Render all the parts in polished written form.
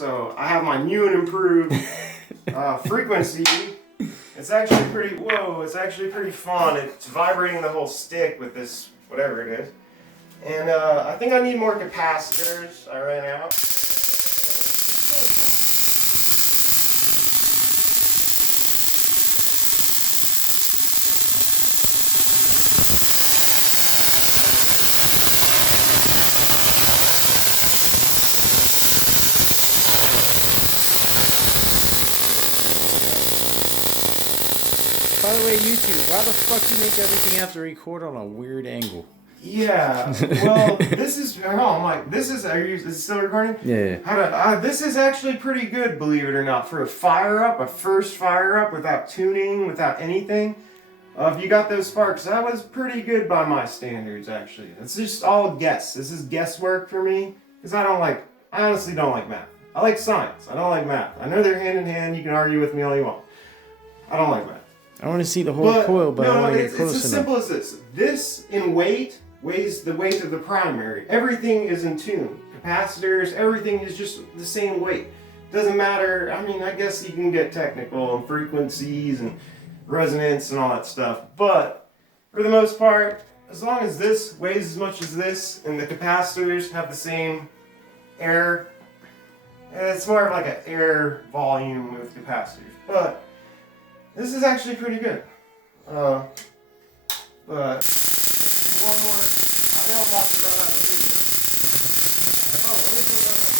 So I have my new and improved frequency. It's actually pretty, it's actually pretty fun. It's vibrating the whole stick with this, whatever it is. And I think I need more capacitors. I ran out. By the way, YouTube, why the fuck do you make everything have to record on a weird angle? Yeah, well, this is, is it still recording? Yeah. This is actually pretty good, believe it or not, for a first fire up without tuning, without anything. If you got those sparks, that was pretty good by my standards, actually. It's just all guess. This is guesswork for me, because I honestly don't like math. I like science. I don't like math. I know they're hand in hand. You can argue with me all you want. I don't like math. I want to see the whole coil, but I want to get close enough. It's as simple as this. This, in weight, weighs the weight of the primary. Everything is in tune. Capacitors, everything is just the same weight. Doesn't matter. I mean, I guess you can get technical and frequencies and resonance and all that stuff. But for the most part, as long as this weighs as much as this and the capacitors have the same air, it's more of like an air volume with capacitors. But this is actually pretty good. But let's do one more. I know I'm about to run out of video. Oh, let me put that up.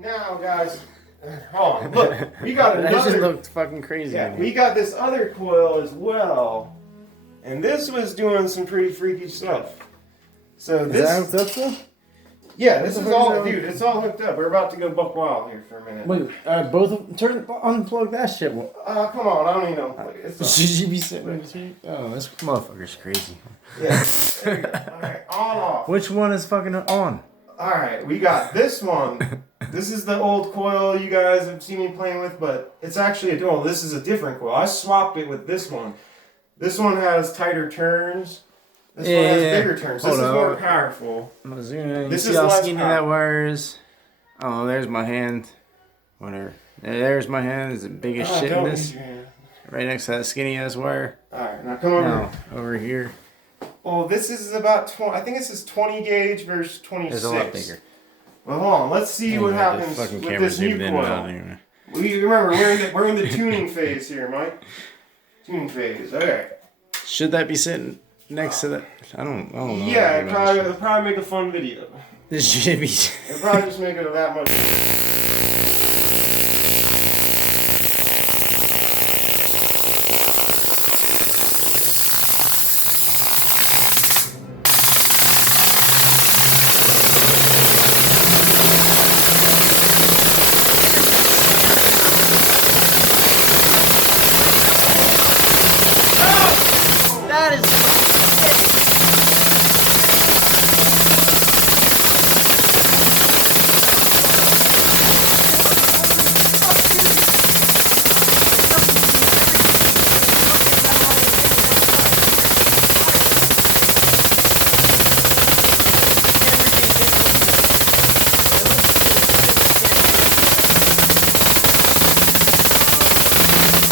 Now, guys, hold on. Look, we got another. That just looked fucking crazy. Yeah, we got this other coil as well, and this was doing some pretty freaky stuff. So this. Is that hooked up though? Yeah, this is all, dude. It's all hooked up. We're about to go buck wild here for a minute. Wait, both of them, unplug that shit. Come on, I don't even know. Should you be sitting with you? Oh, this motherfucker's crazy. Yeah. There you go. All right, on off. Which one is fucking on? All right, we got this one. This is the old coil you guys have seen me playing with, but it's actually this is a different coil. I swapped it with this one. This one has tighter turns. This one has bigger turns. This is more powerful. I'm gonna zoom in. You see how skinny that wire is? Oh, there's my hand. Whatever. There's my hand. It's the biggest shit in this. Right next to that skinny ass wire. Alright, now come over. Over here. Well, this is about 20. I think this is 20 gauge versus 26. It's a lot bigger. Well, hold on. Let's see what happens with this new coil. Remember, we're in the tuning phase here, Mike. Tuning phase. Okay. Should that be sitting next to that? I don't know. Yeah, it'll probably make a fun video. This should be. It'll probably just make it that much. That is.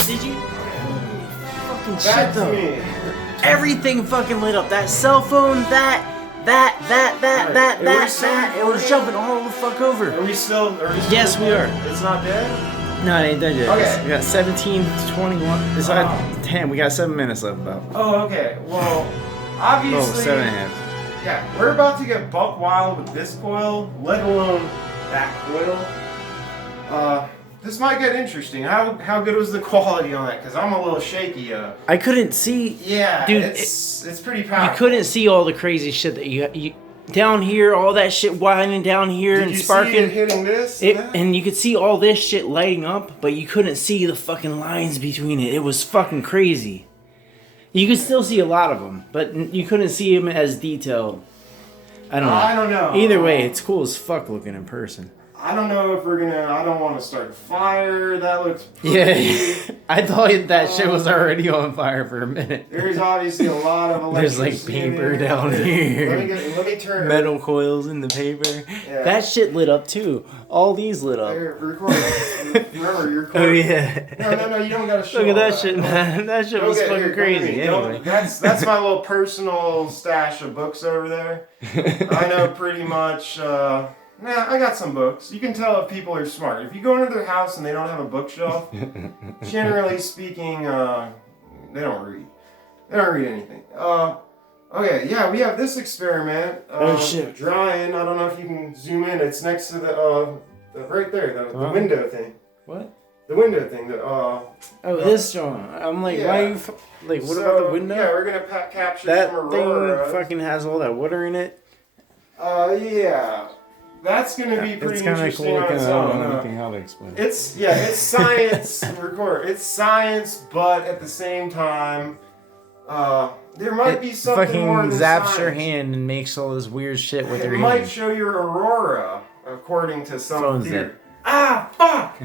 Did you? Fucking shit though. Me. Everything fucking lit up. That cell phone, that. It was jumping all the fuck over. Are we still Yes, we are. It's not dead? No, it ain't dead yet. Okay. We got 17 to 21. It's like 10. We got 7 minutes left about. Oh, okay. Well, obviously. 7.5. Yeah, we're about to get buck wild with this coil, let alone that coil. This might get interesting. How good was the quality on that? Because I'm a little shaky. I couldn't see. Yeah, dude, it's pretty powerful. You couldn't see all the crazy shit that you down here, all that shit winding down here and sparking. See it hitting this? And you could see all this shit lighting up, but you couldn't see the fucking lines between it. It was fucking crazy. You could still see a lot of them, but you couldn't see them as detailed. I don't know. Either way, it's cool as fuck looking in person. I don't know if we're gonna. I don't want to start a fire. That looks pretty. Yeah, I thought that shit was already on fire for a minute. There's obviously a lot of electricity. There's like paper down here. Let me turn metal coils in the paper. Yeah. That shit lit up too. All these lit up. Here, record. Remember, you're recording. Oh yeah. No, you don't gotta show. Look at that shit, man. That shit was fucking crazy. Anyway, that's my little personal stash of books over there. I know pretty much. I got some books. You can tell if people are smart. If you go into their house and they don't have a bookshelf, generally speaking, they don't read. They don't read anything. Okay, yeah, we have this experiment. Oh shit. Drying. I don't know if you can zoom in. It's next to the right there, the window thing. What? The window thing. This one. I'm like, yeah. Why are you what about the window? Yeah, we're gonna capture that some aurora. Thing fucking has all that water in it. Yeah. That's gonna be pretty interesting cool on its own. I don't know how to explain it. It's science. It's science, but at the same time, there might be something fucking more than zaps science. your hand and makes all this weird shit with your hand. It might show your aurora, according to some Phone's theory. dead. Ah, fuck!